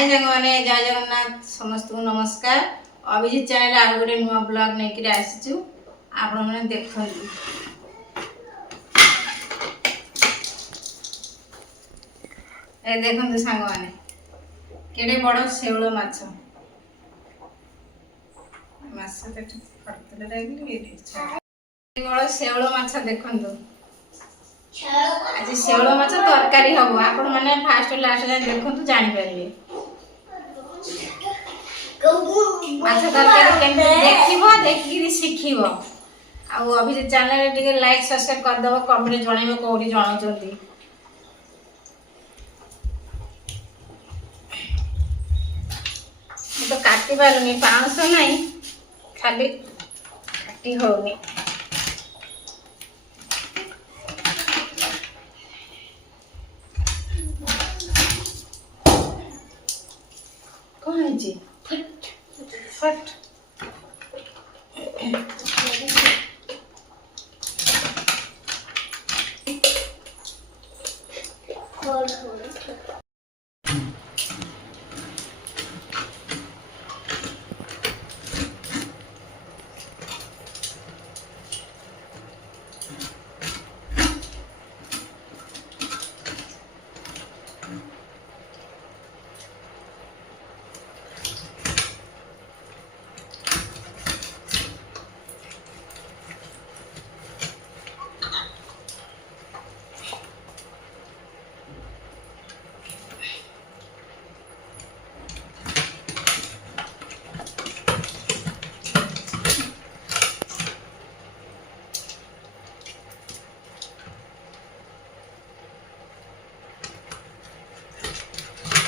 हाय जंग मैंने जय जगन्नाथ समस्त को नमस्कार। अभिजीत चैनल आगे गोटे नुआ ब्लॉग नहीं आसीचु आपण मैंने देखु ए देखु सांग मैंने केड़े बड़ शेउल माछ माछ बड़ शेउल माछ देखु आज शेउल माछ तरकारी हम आपण मैंने फास्ट लास्ट जाए देखु जानी पारे माछ तरकारी देखिबो देखि शिखिबो आ अभिजीत चैनल टिके लाइक सब्सक्राइब कर दबो कमेंट जणाइबो कोडी जणाउचंती तो काटी पारुनी पाउस नहीं खाली काटी होनी कौन है जी फट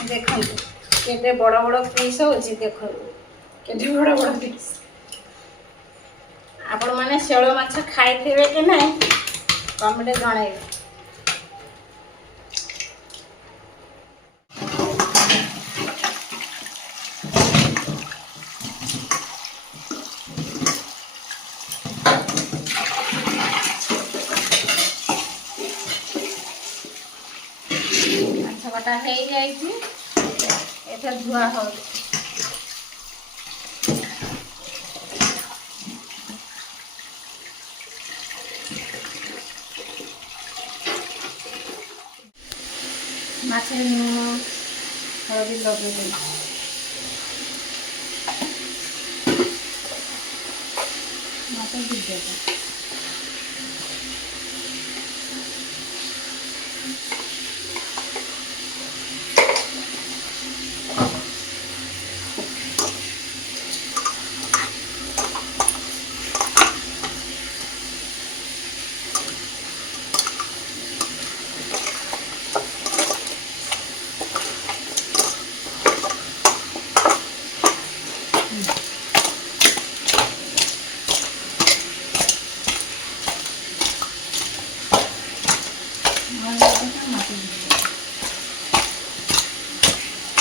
देखो केते बड़ बड़ पीस होची देखो केते बड़ बड़ पीस आपण माने शेउल माछ खाइथिबे कि नाही कमेंट जणाइबे माछ कटा हे जाई एटा धुआ हो माछ लूण हल्दी लगे दे माछ दे कड़े गरम हो जाए तेल पकई दे आगु गरम कर दे कड़े सारू आलू टमाटर पोई सारूटा आम छोट छोट थी बोली मुझे सीझे चेपा छड़ी नहीं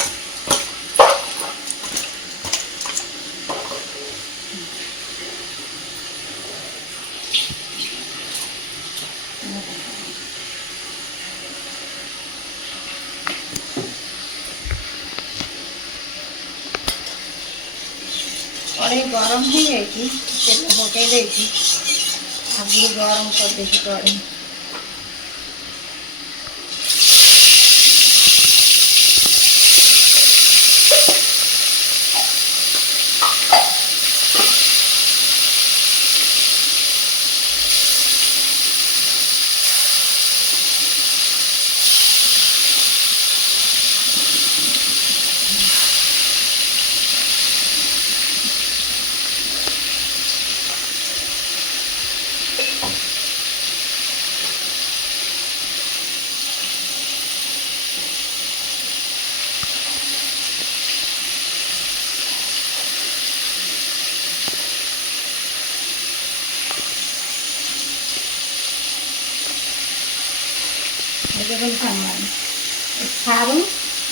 बड़ बड़ सारू मुझे छड़े तरकारी कर छोट सारू बोली सीझा हो। これゴロンヒゲキ。 सारू बोली सीझा है। これゴロンヒゲキ。 सारू これゴロンヒゲキ。 बोली これゴロンヒゲキ。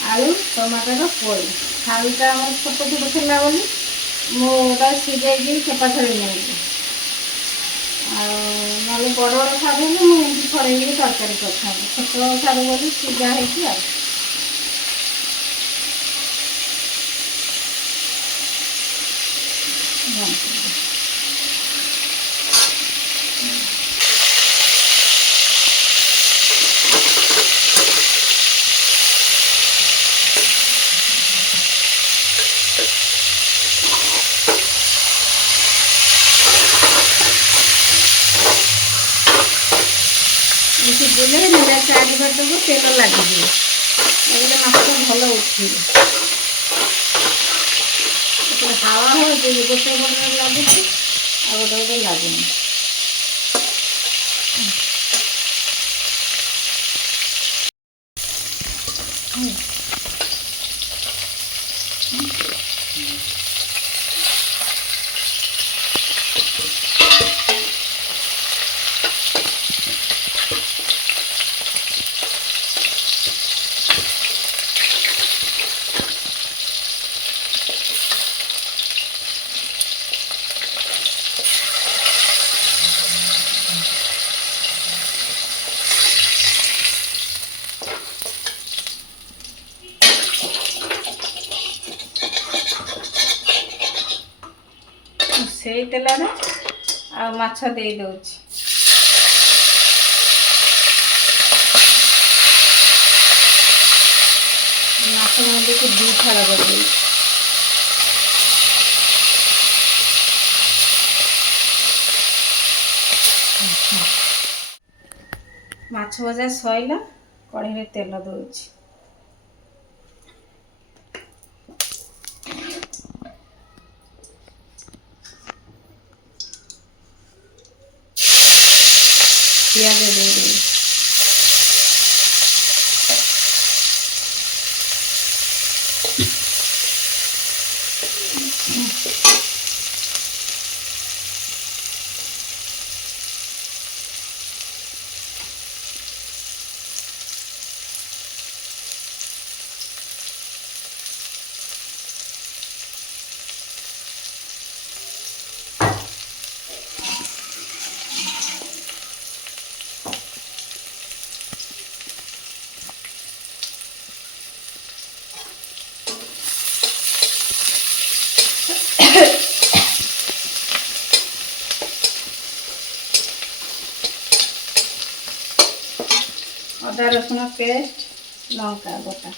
सीझा है। これゴロンヒゲキ。 नले बड़ बड़ सारू मुझे छड़े तरकारी कर छोट सारू बोली सीझा है। これゴロンヒゲキ。ସିଝିଲେ ନିରା ଚାରିପଟକୁ ତେଲ ଲାଗିଯିବ, ଲାଗିଲେ ମାଛ ଭଲ ଉଠିବ। ଏଥିରେ ହାୱା ହେଉଛି, ଗୋଟେ ପଟରେ ଲାଗୁଛି ଆଉ ଗୋଟେ ଲାଗୁନି। ସେଇ ତେଲରେ ଆଉ ମାଛ ଦେଇ ଦଉଛି। ମାଛ ମୁଣ୍ଡକୁ 2 ଫାଳ କରିଦେଉଛି। ମାଛ ଭଜା ସଇଲା, କଢ଼େଇରେ ତେଲ ଦଉଛି। ପିଆଜ ଦେଇଦେବି। ଅଦା ରସୁଣ ପେଷ୍ଟ, ଲଙ୍କା ବଟା।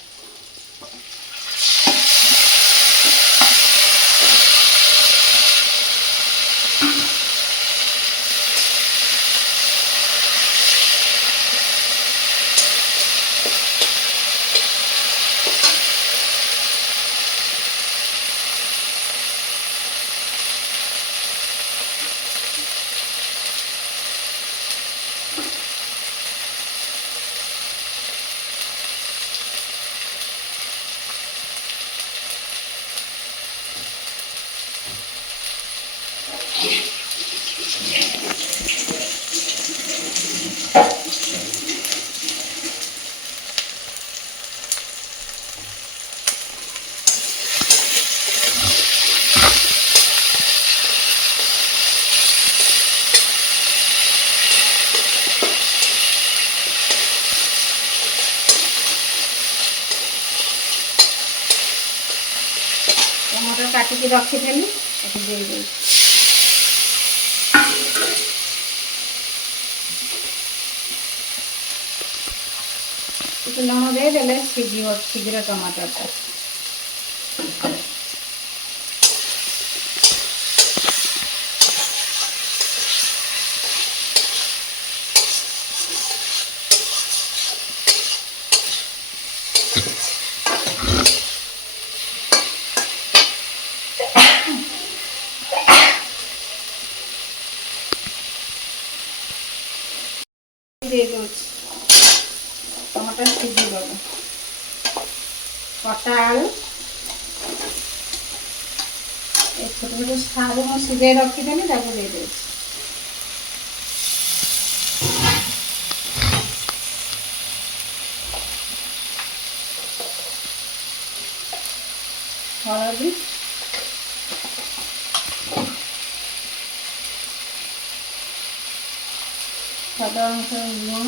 ଟମାଟୋ କାଟିକି ରଖିଥିଲି, ତାକୁ ଦେଇଦେଉଛି। ଟିକେ ଲୁଣ ଦେଇଦେଲେ ସିଝିବ ଶୀଘ୍ର ଟମାଟୋଟା। ଦେଇଦେଉଛି, ଟମାଟୋ ସିଝିଗଲା। କଟା ଆଳୁ, ଏ ଛୋଟ ଛୋଟ ସାରୁ ମୁଁ ସିଝେଇ ରଖିଦେଲି, ତାକୁ ଦେଇଦେଉଛି। ହଳଦୀ, ସ୍ୱାଦ ଅନୁସାରେ ଲୁଣ,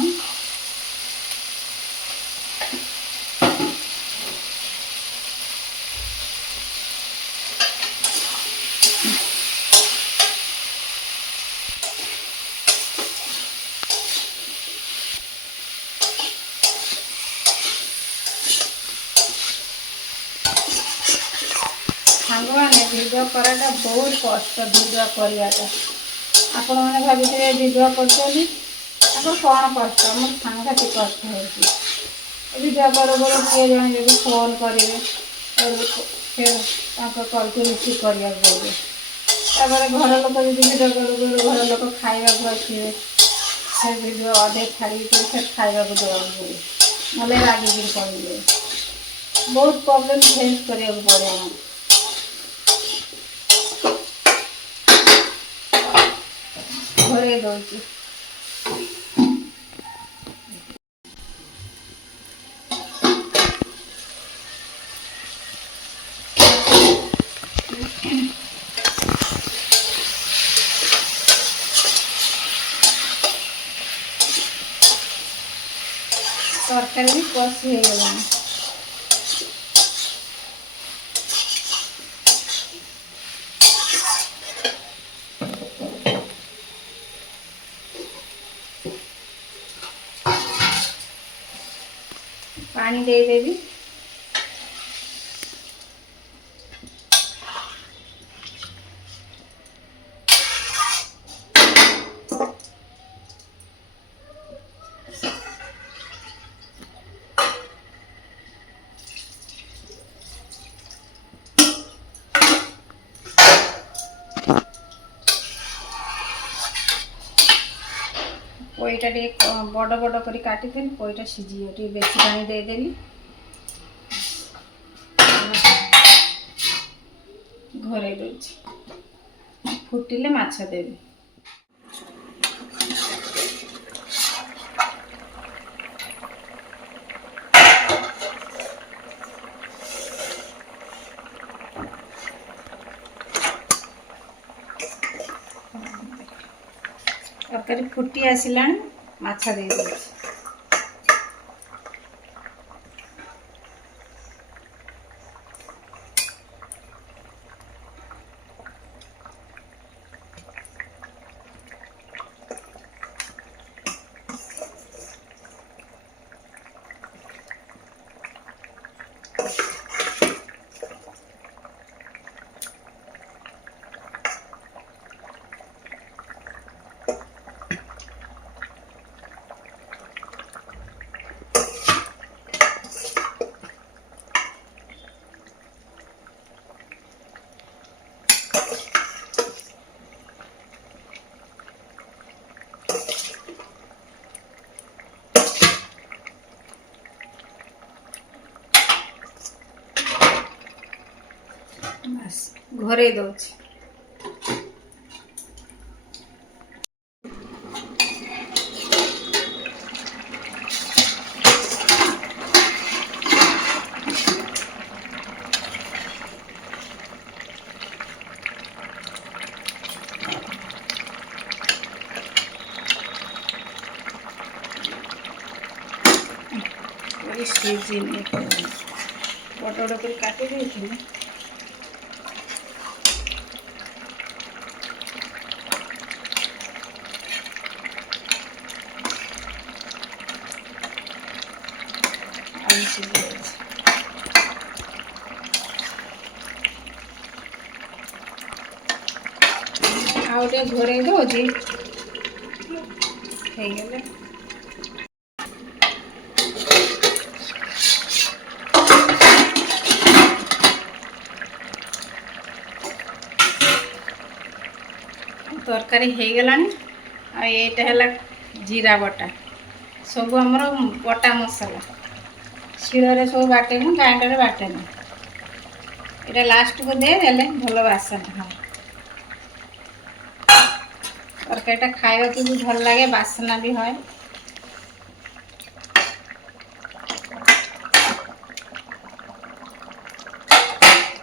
ସାଙ୍ଗମାନେ ଭିଡ଼ିଓ କରାଟା ବହୁତ କଷ୍ଟ। ଭିଡ଼ିଓ କରିବାଟା ଆପଣମାନେ ଭାବିଥିବେ ଭିଡ଼ିଓ କରୁଛନ୍ତି ଆପଣ କ'ଣ କଷ୍ଟ, ଆମର ସାଂଘାତିକ କଷ୍ଟ ହେଉଛି। ଭିଡ଼ିଓ କରୁ କରୁ କିଏ ଜଣେ ଯଦି ଫୋନ୍ କରିବେ ଫେର ତାଙ୍କ କଲ୍କୁ ରିସିଭ୍ କରିବାକୁ ପଡ଼ିବ। ତାପରେ ଘର ଲୋକ ଯଦି ଭିଡ଼ିଓ କରୁ କରୁ ଘର ଲୋକ ଖାଇବାକୁ ଆସିବେ, ସେ ଭିଡ଼ିଓ ଅଧେ ଛାଡ଼ିକି ସେ ଖାଇବାକୁ ଦେବାକୁ ପଡ଼ିବ, ନହେଲେ ରାଗିକି ପଡ଼ିବେ। ବହୁତ ପ୍ରୋବ୍ଲେମ୍ ଫେସ୍ କରିବାକୁ ପଡ଼େ ଆମର। ଘୋଡ଼େଇ ଦେଉଛି। ତରକାରୀ ବି କଷି ହେଇଗଲାଣି। ପାଣି ଦେଇଦେବି। ପୋଇଟା ଟିକେ ବଡ଼ ବଡ଼ କରି କାଟିଦେଲି, ପୋଇଟା ସିଝିବ। ଟିକେ ବେଶୀ ପାଣି ଦେଇଦେଲି, ଘୋଡ଼େଇ ଦେଉଛି। ଫୁଟିଲେ ମାଛ ଦେବି। ତରକାରୀ ଫୁଟି ଆସିଲାଣି, ମାଛ ଦେଇଦେଉଛି। ଘୋଡ଼େଇ ଦେଉଛି। ସିଝିନି, ବଡ଼ ବଡ଼ କରି କାଟି ଦେଇଥିଲି। ଆଉ ଟିକେ ଘୋଡ଼େଇ ଦେଉଛି, ହେଇଗଲେ। ତରକାରୀ ହେଇଗଲାଣି। ଆଉ ଏଇଟା ହେଲା ଜିରା ବଟା। ସବୁ ଆମର ବଟା ମସଲା, ଶିଳରେ ସବୁ ବାଟେନି, ଗ୍ରାଇଣ୍ଡରରେ ବାଟେନି। এটা লাস্টକୁ ଦେଇଦେଲେ ଭଲ ବାସନା ହଁ। ତରକାରୀଟା ଖାଇବାକୁ ବି ଭଲ ଲାଗେ, ବାସନା ବି হয়।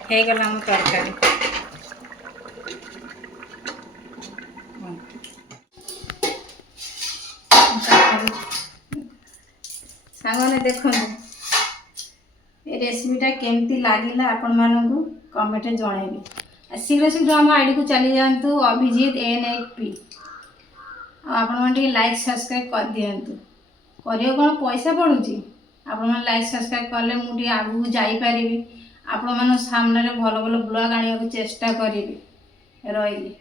ହେଇଗଲା ଆମ ତରକାରୀ। ସାଙ୍ଗମାନେ ଦେଖନ୍ତୁ ଏ ରେସିପିଟା କେମିତି ଲାଗିଲା ଆପଣମାନଙ୍କୁ କମେଣ୍ଟରେ ଜଣାଇବେ। ଶୀଘ୍ର ଶୀଘ୍ର ଆମ ଆଇଡ଼ିକୁ ଚାଲି ଯାଆନ୍ତୁ ଅଭିଜିତ N8P। ଆଉ ଆପଣମାନେ ଟିକେ ଲାଇକ୍ ସବସ୍କ୍ରାଇବ୍ କରିଦିଅନ୍ତୁ। କରିବାକୁ କ'ଣ ପଇସା ପଡ଼ୁଛି? ଆପଣମାନେ ଲାଇକ୍ ସବସ୍କ୍ରାଇବ୍ କଲେ ମୁଁ ଟିକେ ଆଗକୁ ଯାଇପାରିବି। ଆପଣମାନଙ୍କ ସାମ୍ନାରେ ଭଲ ଭଲ ବ୍ଲଗ୍ ଆଣିବାକୁ ଚେଷ୍ଟା କରିବି। ରହିଲି।